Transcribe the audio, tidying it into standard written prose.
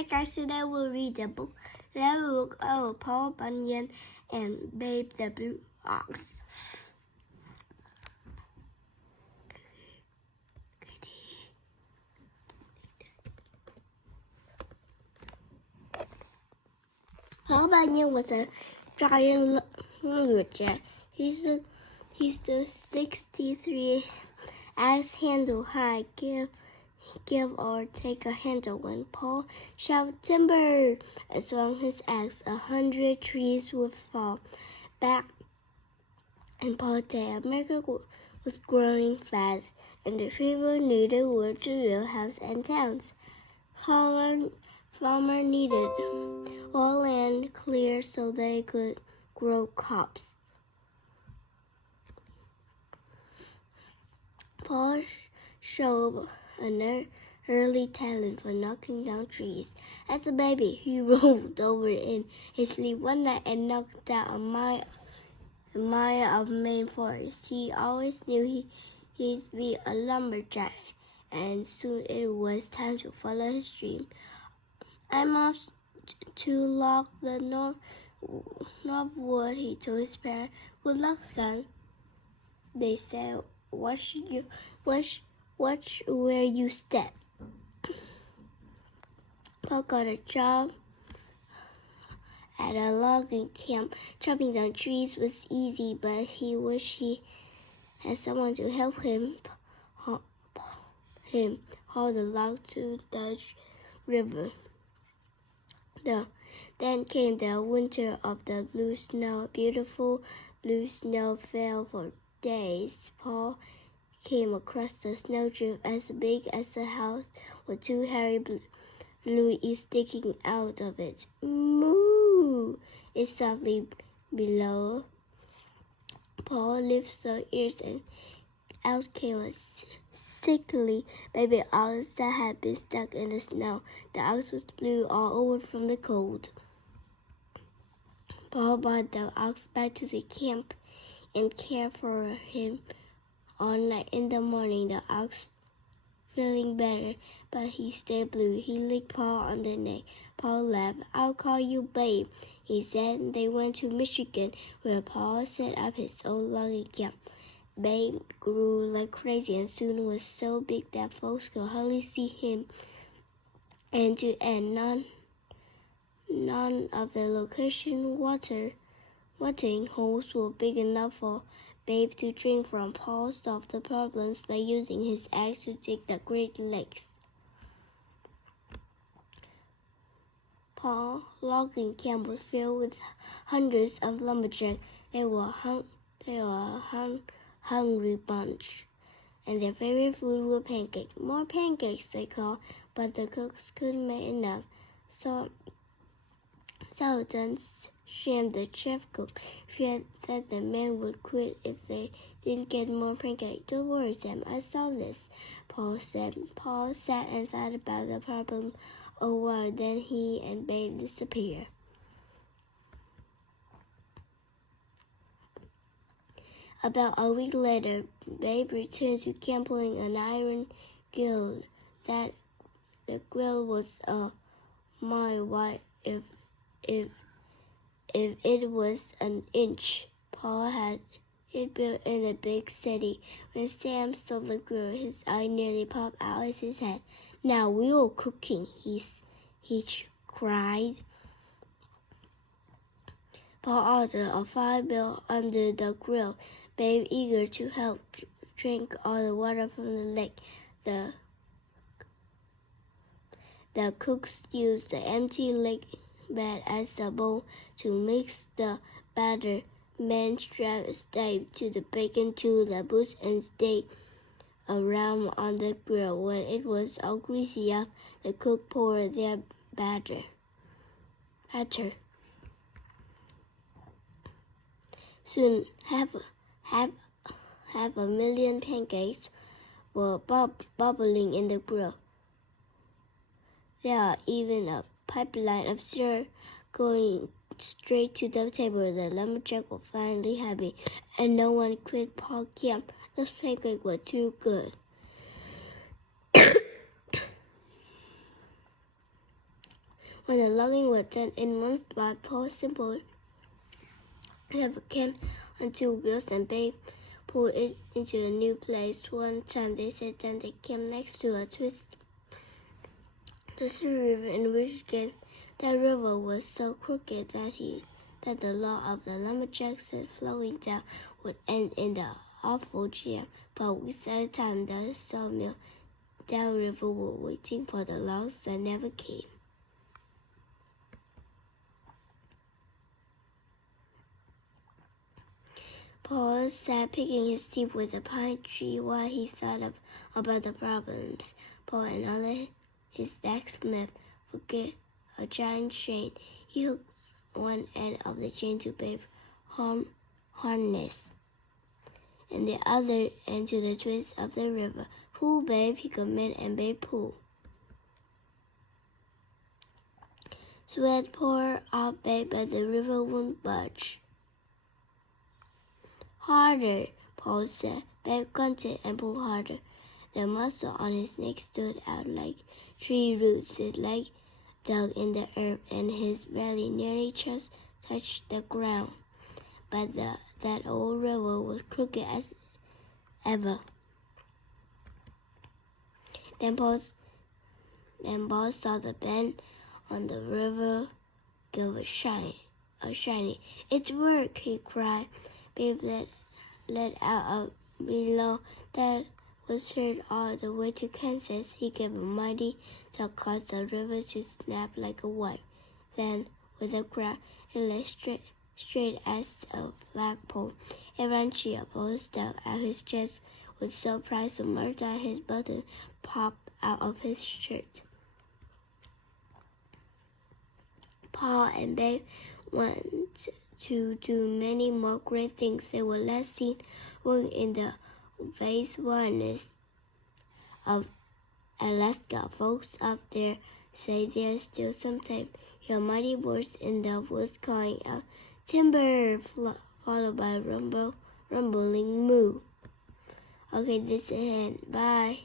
Hi guys, today we'll read the book of Paul Bunyan and Babe the Blue Ox. Paul Bunyan was a giant lumberjack. He stood 63 axe handle high. Give or take a handle. When Paul shouted timber and swung his axe, 100 trees would fall back. In Paul's day, America was growing fast, and the people knew the word to build houses and towns. Farmers needed all land cleared so they could grow crops. Paul showed an early talent for knocking down trees. As a baby, he rolled over in his sleep one night and knocked down a mile of main forest. He always knew he'd be a lumberjack, and soon it was time to follow his dream. I'm off to log the northwood, he told his parents. Good luck, son. They said, watch where you step. Paul got a job at a logging camp. Chopping down trees was easy, but he wished he had someone to help him haul the log to the river. Then came the winter of the blue snow. Beautiful blue snow fell for days. Paul came across a snowdrift as big as a house with two hairy blueies sticking out of it. Moo! It softly below. Paul lifted the ears and out came a sickly baby ox that had been stuck in the snow. The ox was blue all over from the cold. Paul brought the ox back to the camp and cared for him all night. In the morning, the ox feeling better, but he stayed blue. He licked Paul on the neck. Paul laughed. I'll call you Babe, he said. They went to Michigan, where Paul set up his own logging camp. Babe grew like crazy and soon was so big that folks could hardly see him. And to end, none of the location watering holes were big enough for Babe to drink from. Paul solved the problems by using his axe to dig the Great Lakes. Paul's logging camp was filled with hundreds of lumberjacks. They were a hungry bunch, and their favorite food was pancakes. More pancakes, they called, but the cooks couldn't make enough. So Sham, the chef cook, feared that the men would quit if they didn't get more pancakes. Don't worry, Sam, I solved this, Paul said. Paul sat and thought about the problem a while, then he and Babe disappeared. About a week later, Babe returned to camp pulling an iron grill. The grill was a mile wide if it was an inch. Paul had it built in a big city. When Sam saw the grill, his eye nearly popped out of his head. Now we're cooking, he cried. Paul ordered a fire built under the grill. Babe, eager to help, drank all the water from the lake. The cooks used the empty lake bed as a bowl to mix the batter. Men strapped a stave to the bacon to the boots and stayed around on the grill. When it was all greasy up, the cook poured their batter. Soon, half a million pancakes were bubbling in the grill. There are even a pipeline of syrup going straight to the table. The lumberjack was finally happy, and no one quit Paul's camp. Those pancakes were too good. When the logging was done in months by Paul's simple never came on 2 wheels and Babe pulled it into a new place. One time they said that they came next to a twist. The river in which again that river was so crooked that the law of the lumberjack said flowing down would end in the awful jam. But weeks at a time the sawmill downriver were waiting for the logs that never came. Paul sat picking his teeth with a pine tree while he thought about the problems. Paul and all his blacksmith forget a giant chain. He hooked one end of the chain to Babe's harness, and the other end to the twist of the river. Pull, Babe, he commanded, and Babe pulled. Sweat poured out, Babe, but the river wouldn't budge. Harder, Paul said. Babe grunted and pulled harder. The muscle on his neck stood out like tree roots. His leg dug in the earth, and his belly nearly just touched the ground. But that old river was crooked as ever. Then Paul saw the bend on the river give a shiny. It worked, he cried. Babe let out a bellow that was heard all the way to Kansas. He gave a mighty tug, caused the river to snap like a whip. Then, with a crack, it lay straight as a flagpole. A ranchia Paul stuck out his chest with surprise so much that his button popped out of his shirt. Paul and Babe went to do many more great things. They were last seen working in the vast wilderness of Alaska. Folks up there say there's still sometimes hear mighty voice in the woods calling out timber, followed by a rumbling moo. Okay, this is the end. Bye.